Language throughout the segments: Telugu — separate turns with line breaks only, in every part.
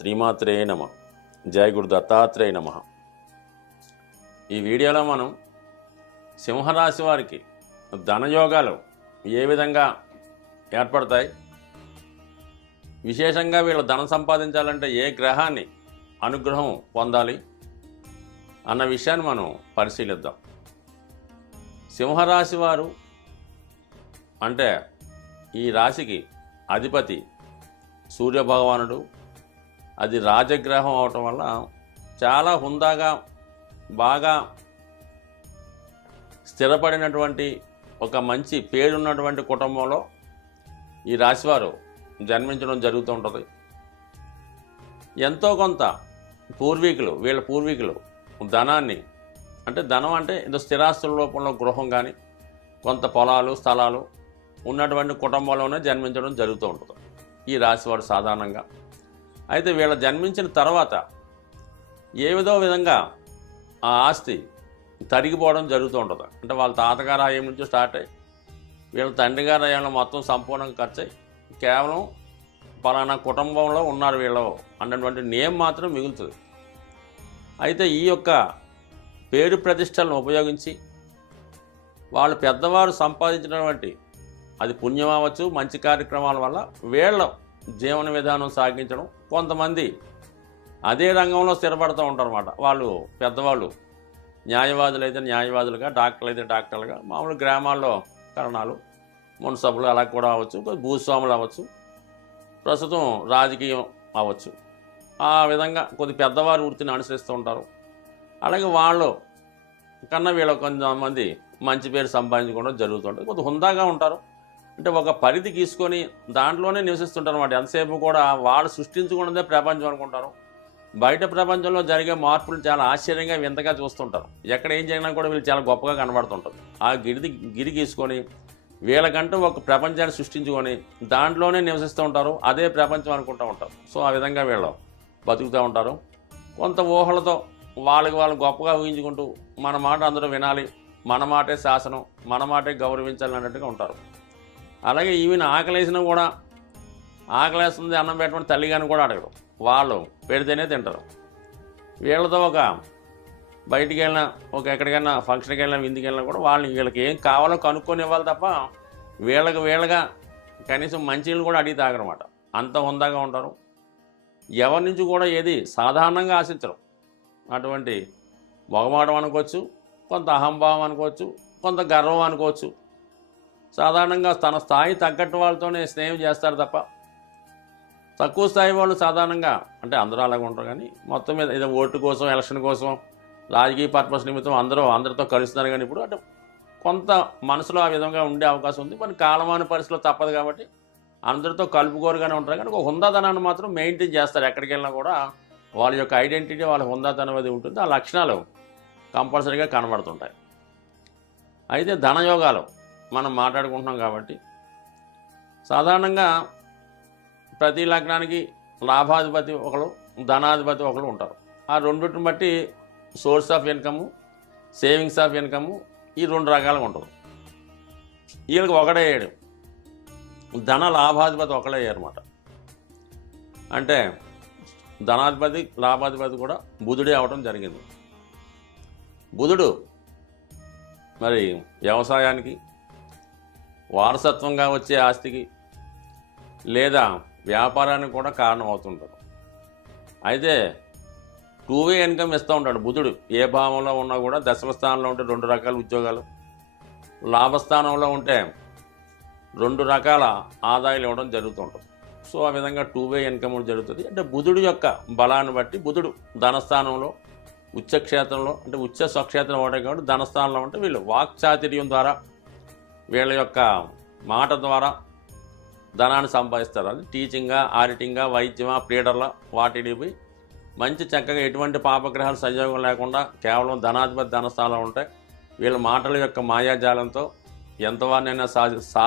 త్రిమాత్రేయ నమ. జయ గురు దత్తాత్రేయ నమ. ఈ వీడియోలో మనం సింహరాశి వారికి ధనయోగాలు ఏ విధంగా ఏర్పడతాయి? విశేషంగా వీళ్ళు ధనం సంపాదించాలంటే ఏ గ్రహాన్ని అనుగ్రహం పొందాలి అన్న విషయాన్ని మనం పరిశీలిద్దాం. సింహరాశి వారు అంటే ఈ రాశికి అధిపతి సూర్యభగవానుడు అది రాజగ్రహం అవటం వల్ల చాలా హుందాగా బాగా స్థిరపడినటువంటి ఒక మంచి పేరున్నటువంటి కుటుంబంలో ఈ రాశివారు జన్మించడం జరుగుతూ ఉంటుంది. ఎంతో కొంత పూర్వీకులు వీళ్ళ పూర్వీకులు ధనాన్ని అంటే ధనం అంటే ఏదో స్థిరాస్తుల రూపంలో గృహం కానీ కొంత పొలాలు స్థలాలు ఉన్నటువంటి కుటుంబంలోనే జన్మించడం జరుగుతూ ఉంటుంది. ఈ రాశివారు సాధారణంగా అయితే వీళ్ళ జన్మించిన తర్వాత ఏ విధో విధంగా ఆ ఆస్తి తరిగిపోవడం జరుగుతూ ఉంటుంది. అంటే వాళ్ళ తాతగారు ఆయం నుంచి స్టార్ట్ అయ్యి వీళ్ళ తండ్రి గారు ఆయంలో మొత్తం సంపూర్ణంగా ఖర్చు అయ్యి కేవలం పలానా కుటుంబంలో ఉన్నారు వీళ్ళు అన్నటువంటి నేమ్ మాత్రం మిగులుతుంది. అయితే ఈ యొక్క పేరు ప్రతిష్టలను ఉపయోగించి వాళ్ళు పెద్దవారు సంపాదించినటువంటి అది పుణ్యం అవ్వచ్చు మంచి కార్యక్రమాల వల్ల వీళ్ళ జీవన విధానం సాగించడం కొంతమంది అదే రంగంలో స్థిరపడుతూ ఉంటారు అన్నమాట వాళ్ళు పెద్దవాళ్ళు న్యాయవాదులు అయితే న్యాయవాదులుగా డాక్టర్లు అయితే డాక్టర్లుగా మామూలు గ్రామాల్లో కరణాలు మున్సభలు అలా కూడా అవ్వచ్చు కొద్ది భూస్వాములు అవ్వచ్చు ప్రస్తుతం రాజకీయం అవ్వచ్చు. ఆ విధంగా కొద్ది పెద్దవారి వృత్తిని అనుసరిస్తూ ఉంటారు. అలాగే వాళ్ళు కన్నా వీళ్ళు కొంతమంది మంచి పేరు సంపాదించుకోవడం జరుగుతుంటుంది. కొద్ది హుందాగా ఉంటారు. అంటే ఒక పరిధి తీసుకొని దాంట్లోనే నివసిస్తుంటారు అనమాట ఎంతసేపు కూడా వాళ్ళు సృష్టించుకున్నదే ప్రపంచం అనుకుంటారు. బయట ప్రపంచంలో జరిగే మార్పులు చాలా ఆశ్చర్యంగా వింతగా చూస్తుంటారు. ఎక్కడ ఏం జరిగినా కూడా వీళ్ళు చాలా గొప్పగా కనబడుతుంటారు. ఆ గిరిది గిరి గీసుకొని వీళ్ళకంటూ ఒక ప్రపంచాన్ని సృష్టించుకొని దాంట్లోనే నివసిస్తూ ఉంటారు. అదే ప్రపంచం అనుకుంటూ ఉంటారు. సో ఆ విధంగా వీళ్ళు బతుకుతూ ఉంటారు. కొంత ఊహలతో వాళ్ళకి వాళ్ళు గొప్పగా ఊహించుకుంటూ మన మాట అందరూ వినాలి. మన మాటే శాసనం మన మాటే గౌరవించాలి అన్నట్టుగా ఉంటారు. అలాగే ఈవెన్ ఆకలేసినా కూడా ఆకలేస్తుంది అన్నం పెట్టమని తల్లిగాని కూడా అడగరు వాళ్ళు పెడితేనే తింటారు. వీళ్ళతో ఒక బయటికి వెళ్ళినా ఒక ఎక్కడికైనా ఫంక్షన్కి వెళ్ళినా విందుకి వెళ్ళినా కూడా వాళ్ళు వీళ్ళకి ఏం కావాలో కనుక్కొని ఇవ్వాలి తప్ప వీళ్ళకి వీళ్ళగా కనీసం మంచినీళ్ళు కూడా అడిగి తాగనమాట అంత హుందాగా ఉంటారు. ఎవరి నుంచి కూడా ఏది సాధారణంగా ఆశించరు. అటువంటి మొగమాటం అనుకోవచ్చు కొంత అహంభావం అనుకోవచ్చు కొంత గర్వం అనుకోవచ్చు. సాధారణంగా తన స్థాయి తగ్గట్టు వాళ్ళతోనే స్నేహం చేస్తారు తప్ప తక్కువ స్థాయి వాళ్ళు సాధారణంగా అంటే అందరూ అలాగే ఉంటారు కానీ మొత్తం మీద ఏదో ఓటు కోసం ఎలక్షన్ కోసం రాజకీయ పర్పస్ నిమిత్తం అందరూ అందరితో కలుస్తున్నారు కానీ ఇప్పుడు అంటే కొంత మనసులో ఆ విధంగా ఉండే అవకాశం ఉంది. మన కాలమాన పరిస్థితిలో తప్పదు కాబట్టి అందరితో కలుపుకోరుగానే ఉంటారు కానీ ఒక హుందాతనాన్ని మాత్రం మెయింటైన్ చేస్తారు. ఎక్కడికి వెళ్ళినా కూడా వాళ్ళ యొక్క ఐడెంటిటీ వాళ్ళ హుందాతనం అది ఉంటుంది. ఆ లక్షణాలు కంపల్సరీగా కనబడుతుంటాయి. అయితే ధనయోగాలు. మనం మాట్లాడుకుంటున్నాం కాబట్టి. సాధారణంగా ప్రతి లగ్నానికి లాభాధిపతి ఒకరు ధనాధిపతి ఒకరు ఉంటారు. ఆ రెండింటిని బట్టి source of income savings of income ఈ రెండు రకాలుగా ఉంటుంది వీళ్ళకి ఒకడే వేయడు ధన లాభాధిపతి ఒకడే అనమాట అంటే ధనాధిపతి లాభాధిపతి కూడా బుధుడే అవడం జరిగింది. బుధుడు మరి వ్యవసాయానికి వారసత్వంగా వచ్చే ఆస్తికి లేదా వ్యాపారానికి కూడా కారణం అవుతుంటాడు అయితే టూ వే ఇన్కమ్ ఇస్తూ ఉంటాడు బుధుడు. ఏ భావంలో ఉన్నా కూడా దశమ స్థానంలో ఉంటే రెండు రకాల ఉద్యోగాలు లాభస్థానంలో ఉంటే రెండు రకాల ఆదాయాలు ఇవ్వడం జరుగుతుంటుంది సో ఆ విధంగా టూ వే ఇన్కమ్ జరుగుతుంది. అంటే బుధుడు యొక్క బలాన్ని బట్టి బుధుడు ధనస్థానంలో ఉచ్చక్షేత్రంలో అంటే ఉచ్చ స్వక్షేత్రం ఒకటే కాబట్టి ధనస్థానంలో ఉంటే వీళ్ళు వాక్చాతుర్యం ద్వారా వీళ్ళ యొక్క మాట ద్వారా ధనాన్ని సంపాదిస్తారు. అది టీచింగా ఆడిటింగా వైద్యమా ప్లీడర్లా వాటిని మంచి చక్కగా ఎటువంటి పాపగ్రహాలు సంయోగం లేకుండా కేవలం ధనాధిపతి ధనస్థానం ఉంటాయి వీళ్ళ మాటల యొక్క మాయాజాలంతో ఎంతవారినైనా సాధి సా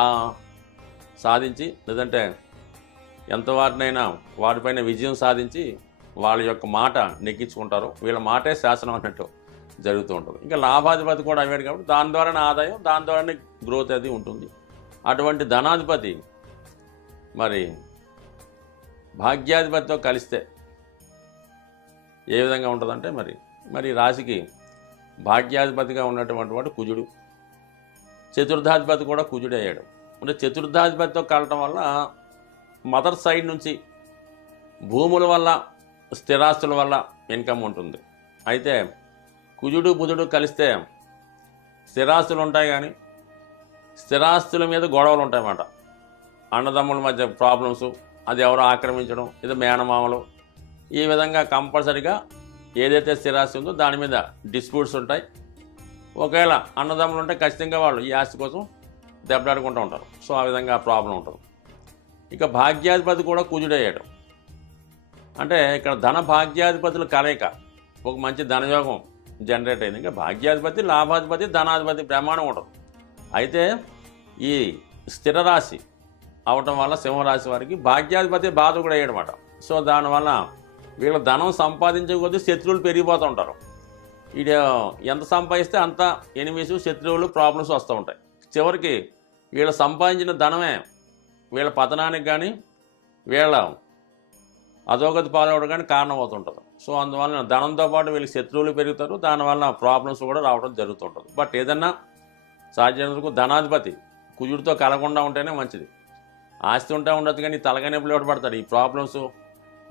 సాధించి లేదంటే ఎంతవారినైనా వారిపైన విజయం సాధించి వాళ్ళ యొక్క మాట నెగ్గించుకుంటారు. వీళ్ళ మాటే శాసనం అన్నట్టు. జరుగుతూ ఉంటుంది. ఇంకా లాభాధిపతి కూడా అయ్యాడు కాబట్టి దాని ద్వారానే ఆదాయం దాని ద్వారానే గ్రోత్ అది ఉంటుంది. అటువంటి ధనాధిపతి మరి భాగ్యాధిపతితో కలిస్తే ఏ విధంగా ఉంటుందంటే మరి మరి రాశికి భాగ్యాధిపతిగా ఉన్నటువంటి వాడు కుజుడు. చతుర్థాధిపతి కూడా కుజుడు అయ్యాడు. అంటే చతుర్థాధిపతితో కలటం వల్ల మదర్ సైడ్ నుంచి భూముల వల్ల స్థిరాస్తుల వల్ల ఇన్కమ్ ఉంటుంది. అయితే కుజుడు బుధుడు కలిస్తే స్థిరాస్తులు ఉంటాయి కానీ స్థిరాస్తుల మీద గొడవలు ఉంటాయన్నమాట అన్నదమ్ముల మధ్య ప్రాబ్లమ్స్ అది ఎవరో ఆక్రమించడం ఇది మేనమామలు. ఈ విధంగా కంపల్సరిగా ఏదైతే స్థిరాస్తి ఉందో దాని మీద డిస్ప్యూట్స్ ఉంటాయి. ఒకవేళ అన్నదమ్ములు ఉంటే ఖచ్చితంగా వాళ్ళు ఈ ఆస్తి కోసం దెబ్బలాడుకుంటూ ఉంటారు. సో ఆ విధంగా ప్రాబ్లం ఉంటుంది. ఇక భాగ్యాధిపతి కూడా కుజుడయ్యాడు అంటే ఇక్కడ ధన భాగ్యాధిపతులు కలయిక. ఒక మంచి ధనయోగం. జనరేట్ అయింది. ఇంకా భాగ్యాధిపతి లాభాధిపతి ధనాధిపతి ప్రమాణం ఉంటుంది అయితే ఈ స్థిర రాశి అవటం వల్ల సింహరాశి వారికి భాగ్యాధిపతి బాధ కూడా అయ్యడమాట సో దానివల్ల వీళ్ళ ధనం సంపాదించే కొద్దీ శత్రువులు పెరిగిపోతూ ఉంటారు. వీడు ఎంత సంపాదిస్తే అంత ఎనిమిస్ శత్రువులు ప్రాబ్లమ్స్ వస్తూ ఉంటాయి. చివరికి వీళ్ళు సంపాదించిన ధనమే వీళ్ళ పతనానికి కానీ వీళ్ళ అధోగతి పాలవడం కానీ కారణం అవుతుంటుంది. సో అందువల్ల ధనంతో పాటు వీళ్ళకి శత్రువులు పెరుగుతారు. దానివల్ల ప్రాబ్లమ్స్ కూడా రావడం జరుగుతుంటుంది. బట్ ఏదన్నా సాధ్యకు ధనాధిపతి కుజుడితో కలగకుండా ఉంటేనే మంచిది. ఆస్తి ఉంటే ఉండదు కానీ తలగానే పడతాడు? ఈ ప్రాబ్లమ్స్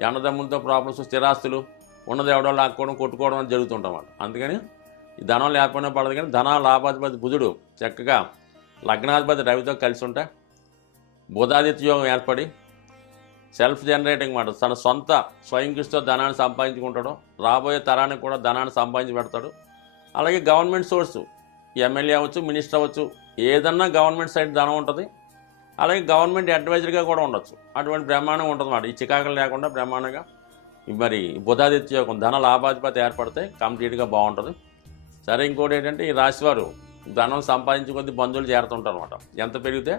ఎండదమ్ములతో ప్రాబ్లమ్స్ స్థిరాస్తులు ఉన్నది ఎవడో లాక్కోవడం కొట్టుకోవడం అని జరుగుతుంటామాట అందుకని ఈ ధనం లేకపోయినా పడదు కానీ ధన లాభాధిపతి బుధుడు చక్కగా లగ్నాధిపతి రవితో కలిసి ఉంటే బుధాదిత్య యోగం ఏర్పడి సెల్ఫ్ జనరేటింగ్ మాట. తన సొంత స్వయం కృషితో ధనాన్ని సంపాదించుకుంటాడు. రాబోయే తరానికి కూడా ధనాన్ని సంపాదించి పెడతాడు. అలాగే గవర్నమెంట్ సోర్సు. ఎమ్మెల్యే అవ్వచ్చు మినిస్టర్ అవ్వచ్చు ఏదన్నా గవర్నమెంట్ సైడ్ ధనం ఉంటుంది. అలాగే గవర్నమెంట్ అడ్వైజర్గా కూడా ఉండొచ్చు. అటువంటి బ్రహ్మాండం ఉంటుంది ఈ చికాకులు లేకుండా బ్రహ్మాండంగా మరి బుధాదిత్య యొక్క ధన లాభాధిపతి ఏర్పడితే కంప్లీట్గా బాగుంటుంది. సరే ఇంకోటి ఏంటంటే ఈ రాశివారు ధనం సంపాదించే కొద్ది బంధువులు చేరుతుంటారు అనమాట ఎంత పెరిగితే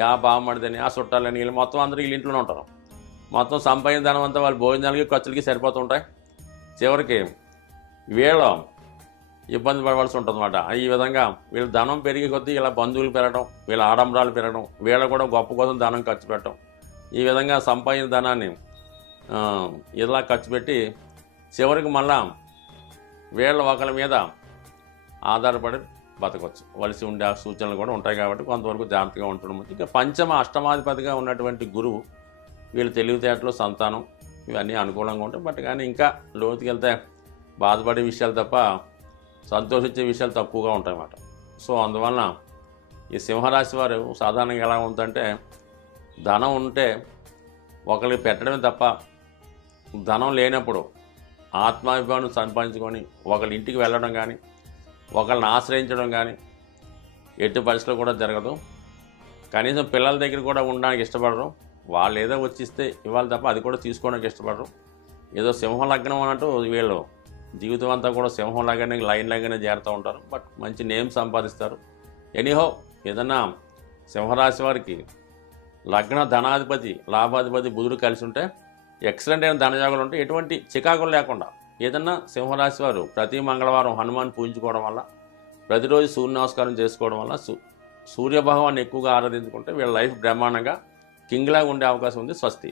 యా బామ్మడిదని ఆ చుట్టాలని వీళ్ళు మొత్తం అందరూ వీళ్ళ ఇంట్లోనే ఉంటారు. మొత్తం సంపాదించిన ధనం అంతా వాళ్ళ భోజనాలకి ఖర్చులకి సరిపోతుంటాయి. చివరికి వీళ్ళ ఇబ్బంది పడవలసి ఉంటుందన్నమాట. ఈ విధంగా వీళ్ళ ధనం పెరిగే కొద్దీ ఇలా బంధువులు పెరగడం వీళ్ళ ఆడంబరాలు పెరగడం వీళ్ళ కూడా గొప్ప కోసం ధనం ఖర్చు పెట్టడం. ఈ విధంగా సంపాదించిన ధనాన్ని ఇలా ఖర్చు పెట్టి చివరికి మళ్ళా వీళ్ళ ఒకరి మీద ఆధారపడి బతకవచ్చు వలసి ఉండే ఆ సూచనలు కూడా ఉంటాయి కాబట్టి కొంతవరకు జాగ్రత్తగా ఉండడం ఇంకా పంచమ అష్టమాధిపతిగా ఉన్నటువంటి గురువు వీళ్ళ తెలివితేటలో సంతానం ఇవన్నీ అనుకూలంగా ఉంటాయి. బట్ కానీ ఇంకా లోతుకి వెళ్తే బాధపడే విషయాలు తప్ప సంతోషించే విషయాలు తక్కువగా ఉంటాయి అన్నమాట సో అందువలన ఈ సింహరాశి వారు సాధారణంగా ఎలా ఉందంటే ధనం ఉంటే ఒకరికి పెట్టడమే తప్ప ధనం లేనప్పుడు ఆత్మాభిమానం సంపాదించుకొని ఒకళ్ళ ఇంటికి వెళ్ళడం కానీ ఒకళ్ళని ఆశ్రయించడం కానీ ఎట్టి పరిస్థితులు కూడా జరగదు. కనీసం పిల్లల దగ్గర కూడా ఉండడానికి ఇష్టపడరు. వాళ్ళు ఏదో వచ్చిస్తే ఇవాళ తప్ప అది కూడా తీసుకోవడానికి ఇష్టపడరు. ఏదో సింహం లగ్నం అన్నట్టు వీళ్ళు జీవితం అంతా కూడా సింహం లాగానే లైన్ లాగానే చేరుతూ ఉంటారు. బట్ మంచి నేమ్ సంపాదిస్తారు. ఎనీహో ఏదన్నా సింహరాశి వారికి లగ్న ధనాధిపతి లాభాధిపతి బుధుడు కలిసి ఉంటే ఎక్సలెంట్ అయిన ధనయోగాలు ఉంటే ఎటువంటి చికాకులు లేకుండా ఏదన్నా సింహరాశి వారు ప్రతి మంగళవారం హనుమాన్ పూజించుకోవడం వల్ల ప్రతిరోజు సూర్య నమస్కారం చేసుకోవడం వల్ల సూ సూర్యభగవాన్ని ఎక్కువగా ఆరాధించుకుంటే వీళ్ళ లైఫ్ బ్రహ్మాండంగా కింగ్లా ఉండే అవకాశం ఉంది స్వస్తి.